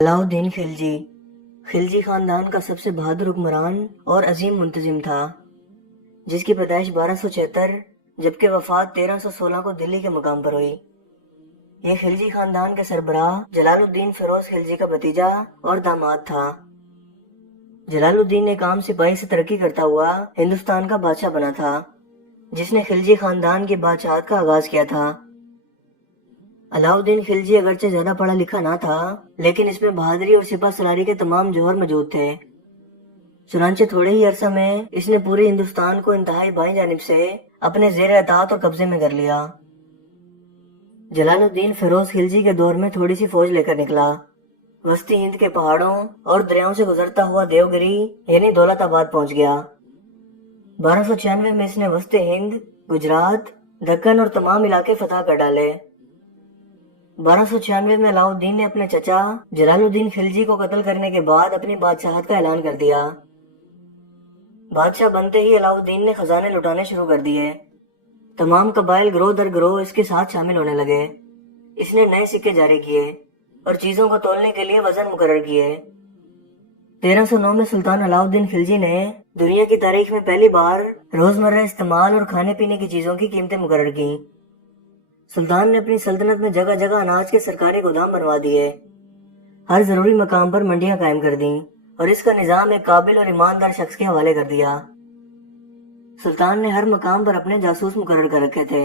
अलाउद्दीन खिलजी खिलजी खानदान का सबसे बहादुर हुक्मरान और अजीम मुंतजिम था, जिसकी पैदाइश 1276 जबकि वफात 1316 को दिल्ली के मुकाम पर हुई। यह खिलजी खानदान के सरबराह जलालुद्दीन फिरोज खिलजी का भतीजा और दामाद था। जलालुद्दीन एक आम सिपाही से तरक्की करता हुआ हिंदुस्तान का बादशाह बना था, जिसने खिलजी खानदान की बादशाहत का आगाज किया था। अलाउद्दीन खिलजी अगरचे ज्यादा पढ़ा लिखा ना था, लेकिन इसमें बहादुरी और सिपा सलारी के तमाम जौहर मौजूद थे। चुनांचे थोड़े ही अरसा में इसने पूरे हिंदुस्तान को इंतहाई बाईं जानिब से अपने जेर अतात और कब्जे में कर लिया। जलालुद्दीन फिरोज खिलजी के दौर में थोड़ी सी फौज लेकर निकला। वस्ती हिंद के पहाड़ों और दरियाओं से गुजरता हुआ देवगिरी यानी दौलताबाद पहुंच गया। 1296 में इसने वस्ती हिंद, गुजरात, दक्कन और तमाम इलाके फतह कर डाले। 1296 में अलाउद्दीन ने अपने चचा जलालुद्दीन खिलजी को कत्ल करने के बाद अपनी बादशाहत का ऐलान कर दिया। बादशाह बनते ही अलाउद्दीन ने खजाने लुटाने शुरू कर दिए। तमाम कबाइल ग्रोह दर ग्रोह इसके साथ शामिल होने लगे। इसने नए सिक्के जारी किए और चीजों को तोलने के लिए वजन मुकर्रर किए। 1309 में सुल्तान अलाउद्दीन खिलजी ने दुनिया की तारीख में पहली बार रोजमर्रा इस्तेमाल और खाने पीने की चीजों की कीमतें मुकर्रर की। सुल्तान ने अपनी सल्तनत में जगह जगह अनाज के सरकारी गोदाम बनवा दिए। हर जरूरी मकाम पर मंडियां कायम कर दी और इसका निजाम एक काबिल और ईमानदार शख्स के हवाले कर दिया। सुल्तान ने हर मकाम पर अपने जासूस मुकर्रर कर रखे थे,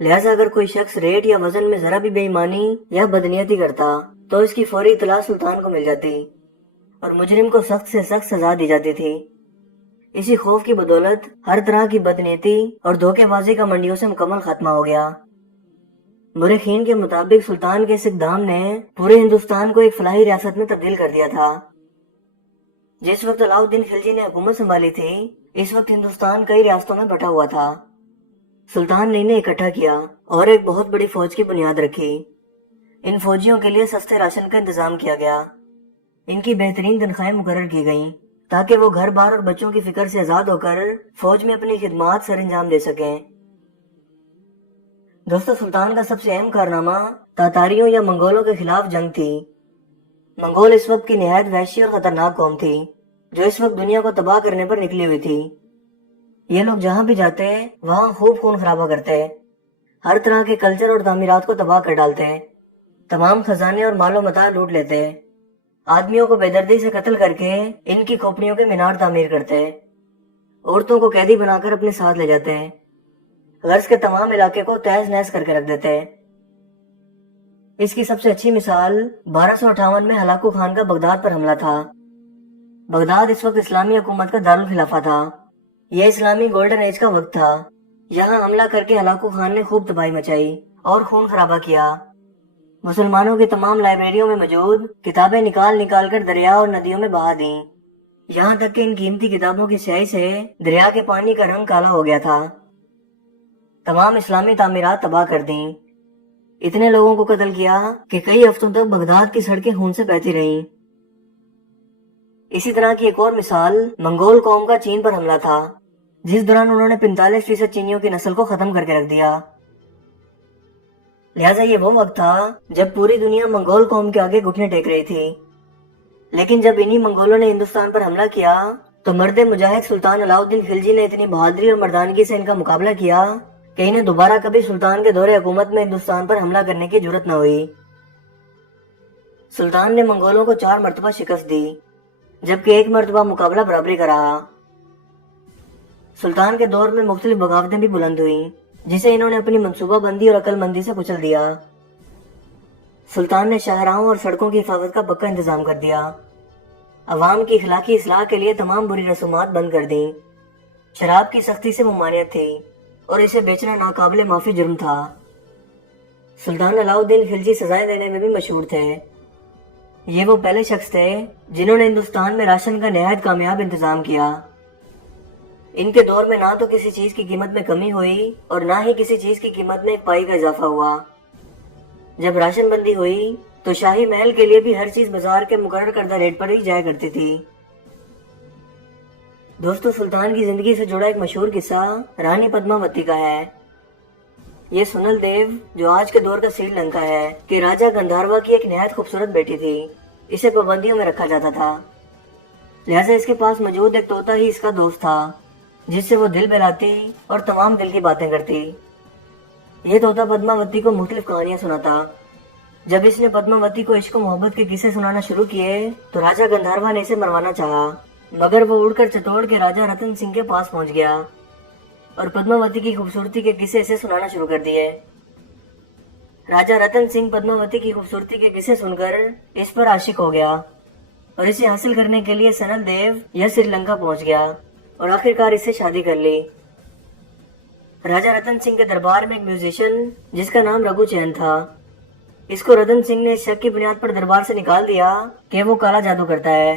लिहाजा अगर कोई शख्स रेट या वजन में जरा भी बेईमानी या बदनीयती करता तो इसकी फौरी इतला सुल्तान को मिल जाती और मुजरिम को सख्त से सख्त सजा दी जाती थी। इसी खौफ की बदौलत हर तरह की बदनीयती और धोखेबाजी का मंडियों से मुकम्मल खात्मा हो गया। मुरखीन के मुताबिक सुल्तान के इस इक़दाम ने पूरे हिंदुस्तान को एक फलाही रियासत में तब्दील कर दिया था। जिस वक्त अलाउद्दीन खिलजी ने हुकूमत संभाली थी, इस वक्त हिंदुस्तान कई रियासतों में बटा हुआ था। सुल्तान ने इन्हें इकट्ठा किया और एक बहुत बड़ी फौज की बुनियाद रखी। इन फौजियों के लिए सस्ते राशन का इंतजाम किया गया। इनकी बेहतरीन तनख्वाहें मुकर्रर की गईं ताकि वो घर बार और बच्चों की फिक्र से आजाद होकर फौज में अपनी खिदमात सर अंजाम दे सकें। दोस्तों, सुल्तान का सबसे अहम कारनामा तातारियों या मंगोलों के खिलाफ जंग थी। मंगोल इस वक्त की निहायत वहशी और खतरनाक कौम थी, जो इस वक्त दुनिया को तबाह करने पर निकली हुई थी। ये लोग जहां भी जाते वहां खूब खून खराबा करते, हर तरह के कल्चर और तामीरात को तबाह कर डालते, तमाम खजाने और मालो मता लूट लेते, आदमियों को बेदर्दी से कत्ल करके इनकी खोपड़ियों के मीनार तामीर करते, औरतों को कैदी बनाकर अपने साथ ले जाते, गर्ज के तमाम इलाके को तहस नहस करके रख देते। इसकी सबसे अच्छी मिसाल 1258 में हलाकू खान का बगदाद पर हमला था। बगदाद इस वक्त इस्लामी हुकूमत का दारुल खिलाफा था। यह इस्लामी गोल्डन एज का वक्त था। यहाँ हमला करके हलाकू खान ने खूब तबाही मचाई और खून खराबा किया। मुसलमानों की तमाम लाइब्रेरियों में मौजूद किताबें निकाल निकाल कर दरिया और नदियों में बहा दी। यहाँ तक कि इन कीमती किताबों की स्याही से दरिया के पानी का रंग काला हो गया था। तमाम इस्लामी तामीरात तबाह कर दी। इतने लोगों को कत्ल किया कि कई हफ्तों तक बगदाद की सड़कें खून से बहती रहीं। इसी तरह की एक और मिसाल मंगोल कौम का चीन पर हमला था, जिस दौरान उन्होंने 45% चीनियों की नस्ल को खत्म करके रख दिया। लिहाजा ये वो वक्त था जब पूरी दुनिया मंगोल कौम के आगे घुटने टेक रही थी। लेकिन जब इन्हीं मंगोलों ने हिंदुस्तान पर हमला किया तो मर्द मुजाहिद सुल्तान अलाउद्दीन खिलजी ने इतनी बहादुरी और मर्दानगी से इनका मुकाबला किया कि इन्हें दोबारा कभी सुल्तान के दौरे हुकूमत में हिंदुस्तान पर हमला करने की जुर्रत न हुई। सुल्तान ने मंगोलों को 4 मरतबा शिकस्त दी, जबकि 1 मरतबा मुकाबला बराबरी का रहा। सुल्तान के दौर में मुख्तलिफ बगावतें भी बुलंद हुई, जिसे इन्होंने अपनी मंसूबाबंदी और अक्लमंदी से कुचल दिया। सुल्तान ने शाहराहों और सड़कों की हिफाजत का पक्का इंतजाम कर दिया। अवाम की इखलाकी इस्लाह के लिए तमाम बुरी रसूमात बंद कर दी। शराब की सख्ती से ममानियत थी और इसे बेचना नाकाबिले माफी जुर्म था। सुल्तान अलाउद्दीन खिलजी सजाएं देने में भी मशहूर थे। ये वो पहले शख्स थे जिन्होंने हिंदुस्तान में राशन का निहायत कामयाब इंतजाम किया। इनके दौर में ना तो किसी चीज की कीमत में कमी हुई और ना ही किसी चीज की कीमत में 1 पाई का इजाफा हुआ। जब राशन बंदी हुई तो शाही महल के लिए भी हर चीज बाजार के मुकर्रर करदा रेट पर ही जाया करती थी। दोस्तों, सुल्तान की जिंदगी से जुड़ा एक मशहूर किस्सा रानी पद्मावती का है। ये सुनल देव, जो आज के दौर का श्रीलंका है, कि राजा गंधर्वा की एक निहायत खूबसूरत बेटी थी। इसे पाबंदियों में रखा जाता था। लिहाजा इसके पास मौजूद एक तोता ही इसका दोस्त था, जिससे वो दिल बहलाती और तमाम दिल की बातें करती। ये तोता पद्मावती को मुख्तलिफ कहानियां सुनाता। जब इसने पद्मावती को इश्क मोहब्बत के किस्से सुनाना शुरू किए तो राजा गंधर्वा ने इसे मरवाना चाहा, मगर वो उड़कर चित्तौड़ के राजा रतन सिंह के पास पहुंच गया और पद्मावती की खूबसूरती के किस्से इसे सुनाना शुरू कर दिए। राजा रतन सिंह पद्मावती की खूबसूरती के किस्से सुनकर इस पर आशिक हो गया और इसे हासिल करने के लिए सनल देव या श्रीलंका पहुंच गया और आखिरकार इससे शादी कर ली। राजा रतन सिंह के दरबार में एक म्यूजिशियन जिसका नाम रघु चैन था। इसको रतन सिंह ने इस शक की बुनियाद पर दरबार से निकाल दिया कि वो काला जादू करता है।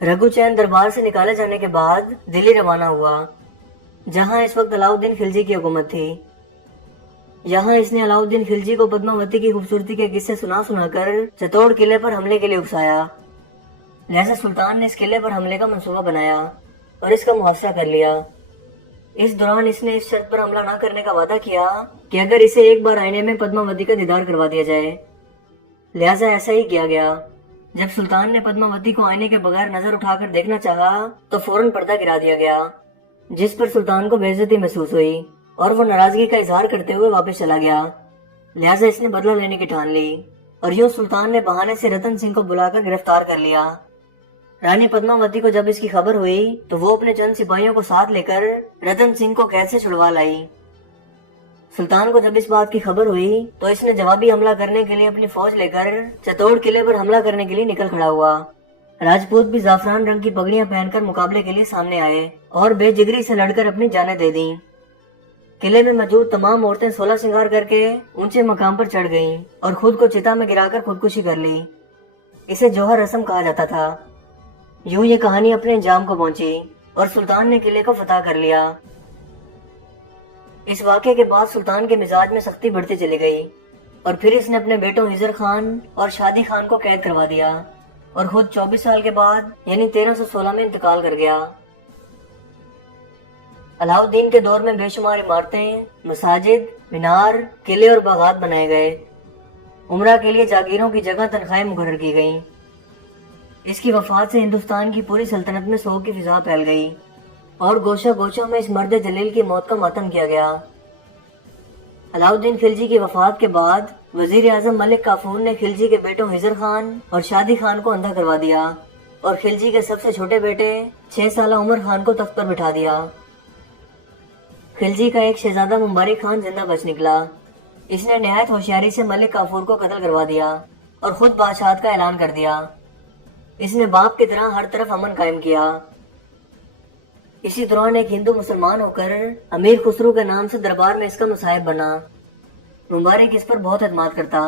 रघु चैन दरबार से निकाले जाने के बाद दिल्ली रवाना हुआ, जहां इस वक्त अलाउद्दीन खिलजी की हुकूमत थी। यहाँ इसने अलाउद्दीन खिलजी को पद्मावती की खूबसूरती के किस्से सुना सुनाकर चित्तौड़ किले पर हमले के लिए उकसाया। लिहाजा सुल्तान ने इस किले पर हमले का मंसूबा बनाया और इसका मुहावजा कर लिया। इस दौरान इसने इस शर्त पर हमला न करने का वादा किया कि अगर इसे एक बार आईने में पद्मावती का दीदार करवा दिया जाए। लिहाजा ऐसा ही किया गया। जब सुल्तान ने पद्मावती को आईने के बगैर नजर उठाकर देखना चाहा तो फौरन पर्दा गिरा दिया गया, जिस पर सुल्तान को बेइज्जती महसूस हुई और वो नाराजगी का इजहार करते हुए वापस चला गया। लिहाजा इसने बदला लेने की ठान ली और यूं सुल्तान ने बहाने से रतन सिंह को बुलाकर गिरफ्तार कर लिया। रानी पद्मावती को जब इसकी खबर हुई तो वो अपने चंद सिपाहियों को साथ लेकर रतन सिंह को कैद से छुड़वा लाई। सुल्तान को जब इस बात की खबर हुई तो इसने जवाबी हमला करने के लिए अपनी फौज लेकर चित्तौड़ किले पर हमला करने के लिए निकल खड़ा हुआ। राजपूत भी जाफरान रंग की पगड़ियां पहनकर मुकाबले के लिए सामने आए और बेजिगरी से लड़कर अपनी जानें दे दी। किले में मौजूद तमाम औरतें 16 श्रृंगार करके ऊंचे मकाम पर चढ़ गईं और खुद को चिता में गिराकर खुदकुशी कर ली। इसे जौहर रस्म कहा जाता था। यूं ये कहानी अपने अंजाम को पहुंची और सुल्तान ने किले को फतह कर लिया। इस वाक़े के बाद सुल्तान के मिजाज में सख्ती बढ़ती चली गई और फिर इसने अपने बेटों हिजर खान और शादी खान को कैद करवा दिया और खुद 24 साल के बाद यानी 1316 में इंतकाल कर गया। अलाउद्दीन के दौर में बेशुमार इमारतें, मसाजिद, मीनार, किले और बागात बनाए गए। उमरा के लिए जागीरों की जगह तनख्वाहें मुकर्रर की गईं। इसकी वफात से हिंदुस्तान की पूरी सल्तनत में सोग की फिजा फैल गई और गोशा गोशा में इस मर्द जलील की मौत का मातम किया गया। अलाउद्दीन खिलजी की वफात के बाद वजीर आजम मलिक काफूर ने खिलजी के बेटों हिजर खान और शादी खान को अंधा करवा दिया और खिलजी के सबसे छोटे बेटे 6 साल उमर खान को तख्त पर बिठा दिया। खिलजी का एक शहजादा मुबारक खान जिंदा बच निकला। इसने निहायत होशियारी से मलिक काफूर को कत्ल करवा दिया और खुद बादशाहत का ऐलान कर दिया। इसने बाप की तरह हर तरफ अमन कायम किया। इसी दौरान एक हिंदू मुसलमान होकर अमीर खुसरू के नाम से दरबार में इसका मुसाहिब बना। मुबारक इस पर बहुत एतमाद करता,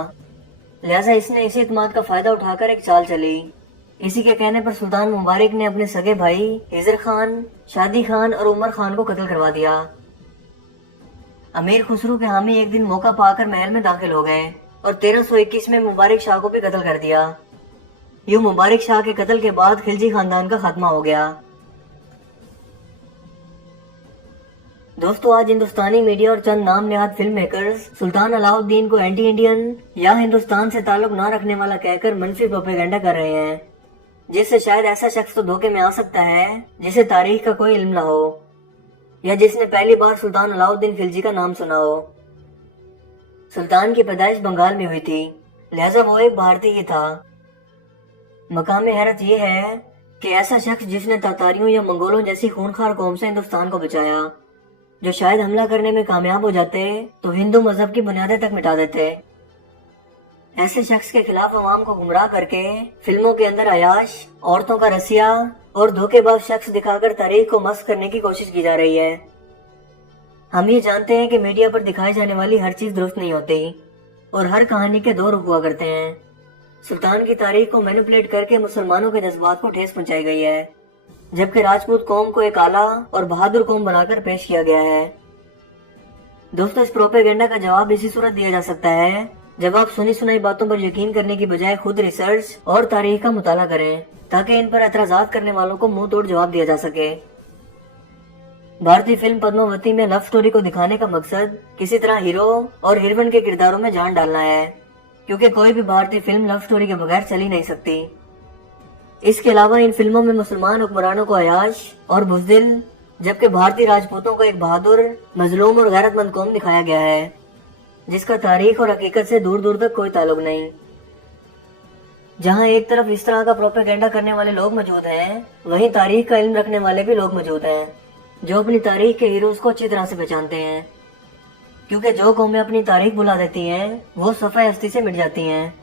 लिहाजा इसने इसी एतमाद का फायदा उठाकर एक चाल चली। इसी के कहने पर सुल्तान मुबारक ने अपने सगे भाई हिजर खान, शादी खान और उमर खान को कत्ल करवा दिया। अमीर खुसरू के हामी एक दिन मौका पाकर महल में दाखिल हो गए और 1321 में मुबारक शाह को भी कत्ल कर दिया। यूं मुबारक शाह के कत्ल के बाद खिलजी खानदान का खात्मा हो गया। दोस्तों, आज हिंदुस्तानी मीडिया और चंद नाम नहाद फिल्म मेकर्स सुल्तान अलाउद्दीन को एंटी इंडियन या हिंदुस्तान से ताल्लुक न रखने वाला कहकर मनफी प्रोपेगेंडा कर रहे हैं, जिससे शायद ऐसा शख्स तो धोखे में आ सकता है जिसे तारीख का कोई इल्म न हो या जिसने पहली बार सुल्तान अलाउद्दीन खिलजी का नाम सुना हो। सुल्तान की पैदाइश बंगाल में हुई थी, लिहाजा वो एक भारतीय ही था। मकाम हैरत यह है कि ऐसा शख्स जिसने तातारियों या मंगोलों जैसी खूनखार कौम से हिंदुस्तान को बचाया, जो शायद हमला करने में कामयाब हो जाते तो हिंदू मजहब की बुनियादें तक मिटा देते। ऐसे शख्स के खिलाफ अवाम को गुमराह करके फिल्मों के अंदर अयाश, औरतों का रसिया और धोखेबाज शख्स दिखाकर तारीख को मस्क करने की कोशिश की जा रही है। हम ये जानते हैं कि मीडिया पर दिखाई जाने वाली हर चीज दुरुस्त नहीं होती और हर कहानी के दो रुख हुआ करते हैं। सुल्तान की तारीख को मैनिपुलेट करके मुसलमानों के जज्बात को ठेस पहुंचाई गई है, जबकि राजपूत कौम को एक आला और बहादुर कौम बनाकर पेश किया गया है। दोस्तों, इस प्रोपेगेंडा का जवाब इसी सूरत दिया जा सकता है जब आप सुनी सुनाई बातों पर यकीन करने की बजाय खुद रिसर्च और तारीख का मुताला करें, ताकि इन पर एतराजात करने वालों को मुंह तोड़ जवाब दिया जा सके। भारतीय फिल्म पद्मावती में लव स्टोरी को दिखाने का मकसद किसी तरह हीरो और हीरोइन के किरदारों में जान डालना है। क्योंकि कोई भी भारतीय फिल्म लव स्टोरी के बगैर चल ही नहीं सकती। इसके अलावा इन फिल्मों में मुसलमान हुक्मरानों को अयाश और बुज़दिल, जबकि भारतीय राजपूतों को एक बहादुर, मजलूम और गैरतमंद कौम दिखाया गया है, जिसका तारीख और हकीकत से दूर दूर तक कोई ताल्लुक नहीं। जहां एक तरफ इस तरह का प्रोपेगेंडा करने वाले लोग मौजूद हैं, वहीं तारीख का इल्म रखने वाले भी लोग मौजूद हैं, जो अपनी तारीख के हीरोज को अच्छी तरह से पहचानते हैं। क्योंकि जो कौमें अपनी तारीख भुला देती हैं, वो सफ़े हस्ती से मिट जाती हैं।